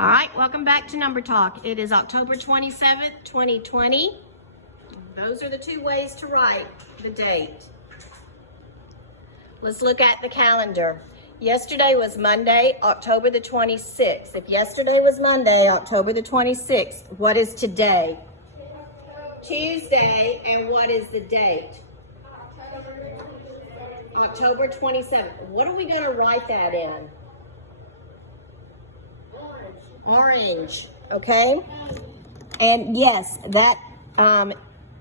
All right, welcome back to Number Talk. It is October 27th, 2020. Those are the two ways to write the date. Let's look at the calendar. Yesterday was Monday, October the 26th. If yesterday was Monday, October the 26th, what is today? Tuesday, and what is the date? October 27th. What are we going to write that in? Orange, okay? And yes, that,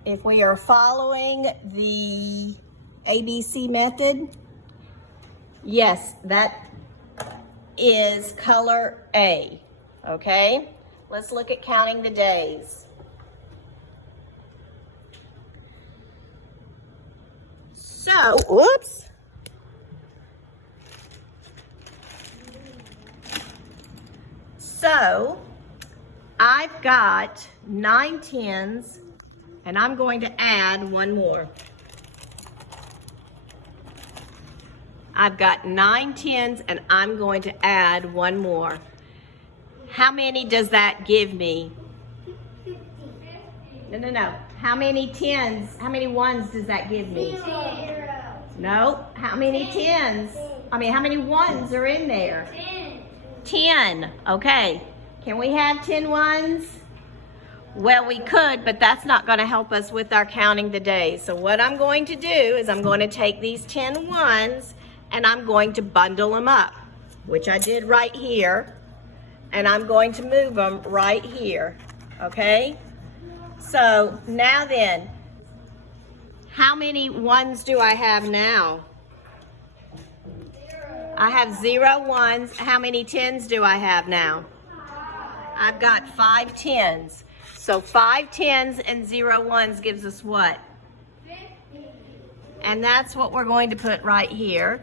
if we are following the ABC method, yes, that is color A, okay? Let's look at counting the days. So, whoops. So, I've got 9 tens, and I'm going to add one more. I've got 9 tens, and I'm going to add one more. How many does that give me? No. How many tens, how many ones does that give me? 0. No. How many tens? How many ones are in there? 10. Okay. Can we have 10 ones? Well, we could, but that's not going to help us with our counting the days. So what I'm going to do is I'm going to take these 10 ones and I'm going to bundle them up, which I did right here, and I'm going to move them right here, okay? So now then, how many ones do I have now? I have 0 ones. How many tens do I have now? I've got 5 tens. So 5 tens and 0 ones gives us what? 50. And that's what we're going to put right here.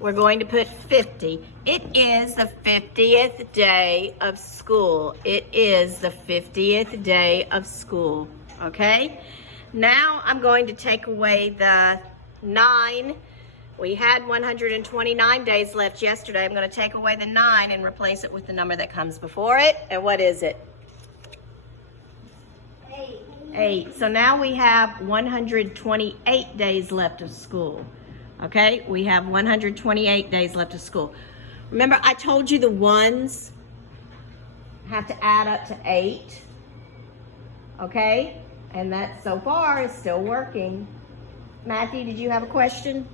We're going to put 50. It is the 50th day of school. It is the 50th day of school, okay? Now I'm going to take away the 9. We had 129 days left yesterday. I'm going to take away the 9 and replace it with the number that comes before it. And what is it? 8. 8. So now we have 128 days left of school. Okay, we have 128 days left of school. Remember, I told you the ones have to add up to 8. Okay, and that so far is still working. Matthew, did you have a question?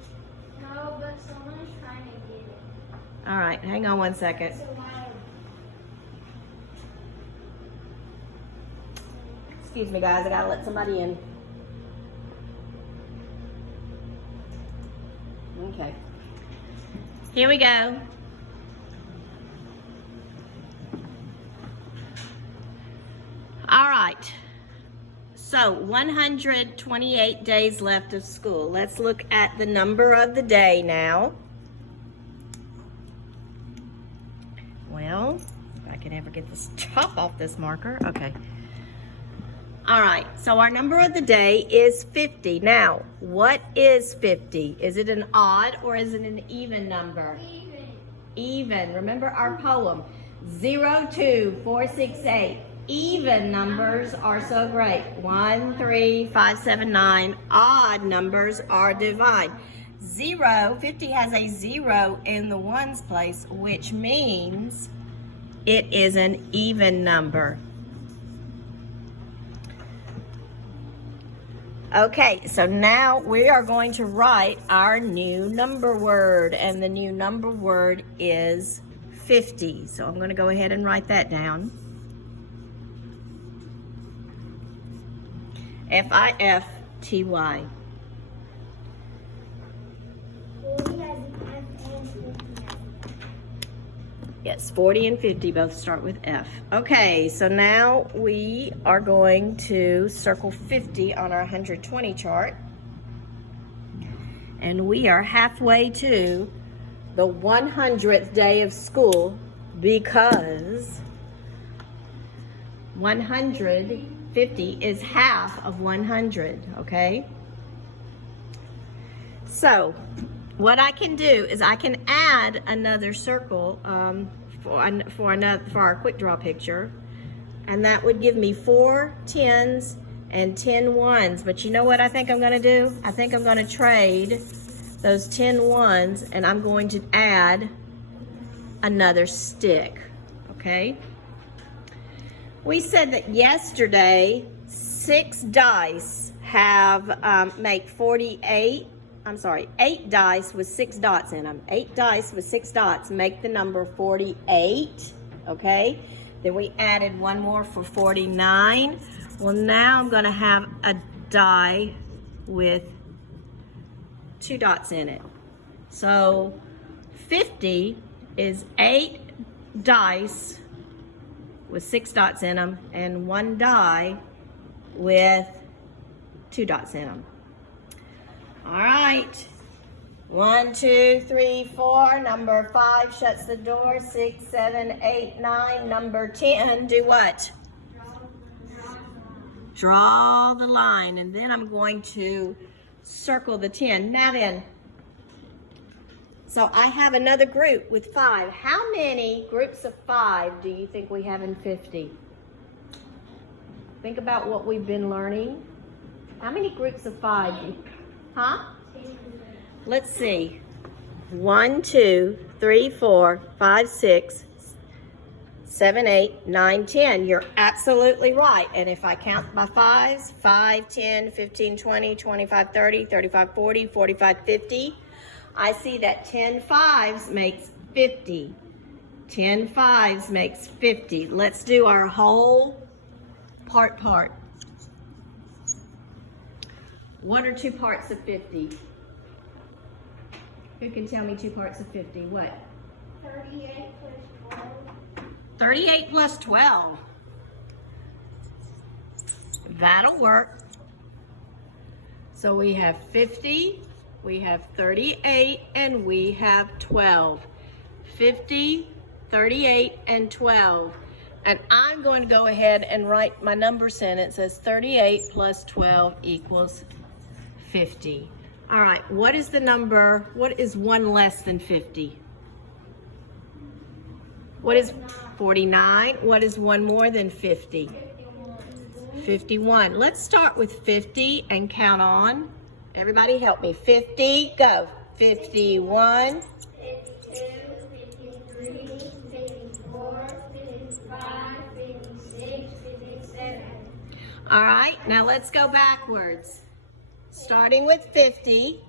No, but someone is trying to get it. All right, hang on one second. So why? Excuse me, guys, I gotta let somebody in. Okay. Here we go. All right. So 128 days left of school. Let's look at the number of the day now. Well, if I can ever get this top off this marker. Okay. All right, so our number of the day is 50. Now, what is 50? Is it an odd or is it an even number? Even. Even. Remember our poem, 0, 2, 4, 6, 8. Even numbers are so great. 1, 3, 5, 7, 9. Odd numbers are divine. 50 has a 0 in the ones place, which means it is an even number. Okay, so now we are going to write our new number word, and the new number word is 50. So I'm going to go ahead and write that down. F-I-F-T-Y. 40 has an F and 50 has an F. Yes, 40 and 50 both start with F. Okay, so now we are going to circle 50 on our 120 chart. And we are halfway to the 100th day of school because 150 is half of 100, okay? So, what I can do is I can add another circle for our quick draw picture, and that would give me 4 10s and 10 ones. But you know what I think I'm going to do? I think I'm going to trade those 10 ones, and I'm going to add another stick. Okay? We said that yesterday 6 dice have make 48. I'm sorry, 8 dice with 6 dots in them. 8 dice with 6 dots make the number 48. Okay? Then we added one more for 49. Well, now I'm going to have a die with 2 dots in it. So 50 is 8 dice with 6 dots in them and 1 die with 2 dots in them. All right. 1, 2, 3, 4. Number 5 shuts the door. 6, 7, 8, 9. Number 10, do what? Draw the line, and then I'm going to circle the 10. Now then, so I have another group with 5. How many groups of 5 do you think we have in 50? Think about what we've been learning. How many groups of 5? Huh? Let's see. 1, 2, 3, 4, 5, 6, 7, 8, 9, 10. You're absolutely right. And if I count my 5s, 5, 10, 15, 20, 25, 30, 35, 40, 45, 50, I see that 10 5s makes 50. 10 5s makes 50. Let's do our whole part. What are 2 parts of 50? Who can tell me 2 parts of 50? What? 38 plus 12. 38 plus 12. That'll work. So we have 50, we have 38, and we have 12. 50, 38, and 12. And I'm going to go ahead and write my number sentence as 38 plus 12 equals 50. All right, what is the number? What is 1 less than 50? What is 49? What is 1 more than 50? 51. Let's start with 50 and count on. Everybody help me. 50, go. 51. 52, 53, 54, 55, 56, 57. All right, now let's go backwards. Starting with 50,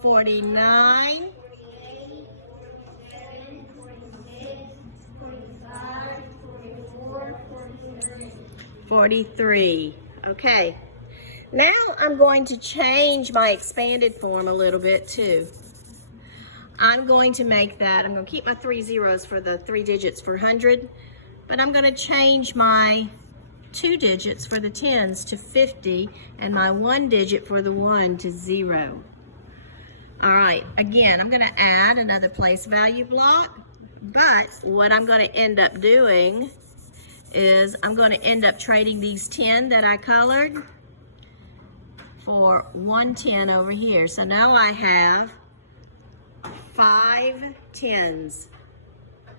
49, 48, 47, 46, 45, 44, 43. 43. Okay. Now I'm going to change my expanded form a little bit too. I'm going to make that, I'm going to keep my 3 zeros for the 3 digits for 100, but I'm going to change my 2 digits for the 10s to 50 and my 1 digit for the 1 to 0. All right, again, I'm going to add another place value block, but what I'm going to end up doing is I'm going to end up trading these 10 that I colored for 1 10 over here. So now I have 5 10s,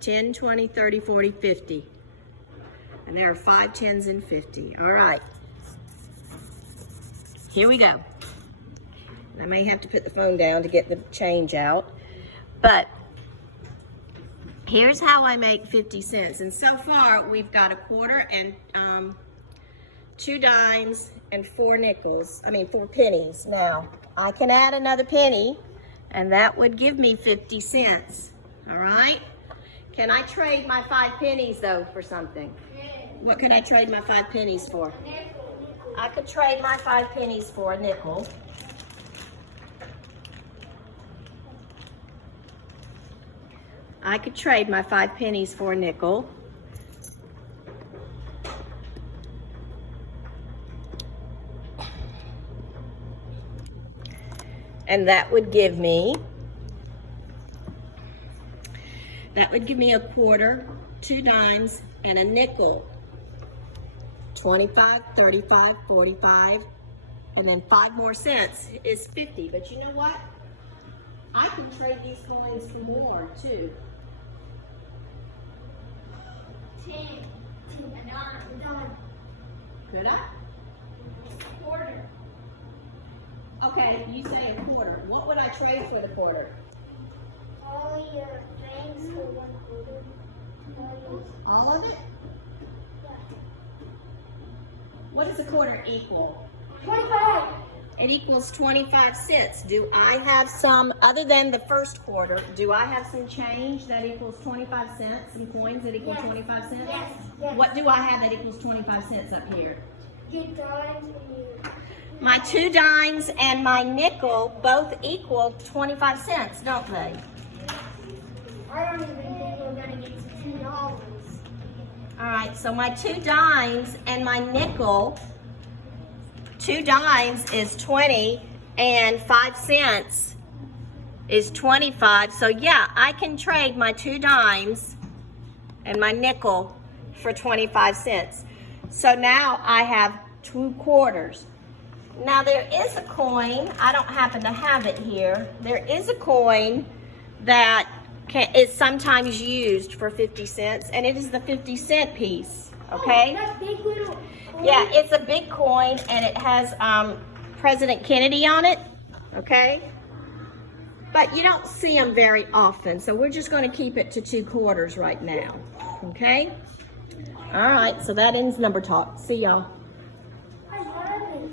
10, 20, 30, 40, 50. And there are 5 10s and 50. All right. Here we go. I may have to put the phone down to get the change out. But here's how I make 50 cents. And so far, we've got a quarter and 2 dimes and 4 pennies. Now, I can add another penny, and that would give me 50 cents. All right? Can I trade my 5 pennies, though, for something? What can I trade my 5 pennies for? I could trade my 5 pennies for a nickel. I could trade my 5 pennies for a nickel. And that would give me a quarter, 2 dimes, and a nickel. 25, 35, 45, And then 5 more cents is 50. But you know what? I can trade these coins for more too. 10. A dime. Could I? Quarter. Okay, you say a quarter. What would I trade for the quarter? All your things for 1 quarter. All of it? What does a quarter equal? 25. It equals 25 cents. Do I have some, other than the first quarter, do I have some change that equals 25 cents? Some coins that equal Yes. 25 cents? Yes. Yes. What do I have that equals 25 cents up here? Your dimes and your... My 2 dimes and my nickel both equal 25 cents, don't they? I don't even think we're gonna get to $2. All right, so my 2 dimes and my nickel, 2 dimes is 20 and 5 cents is 25. So yeah, I can trade my 2 dimes and my nickel for 25 cents. So now I have 2 quarters. Now there is a coin, I don't happen to have it here. There is a coin that is sometimes used for 50 cents, and it is the 50-cent piece, okay? Oh, that big little coin. Yeah, it's a big coin, and it has President Kennedy on it, okay? But you don't see them very often, so we're just going to keep it to 2 quarters right now, okay? All right, so that ends number talk. See y'all.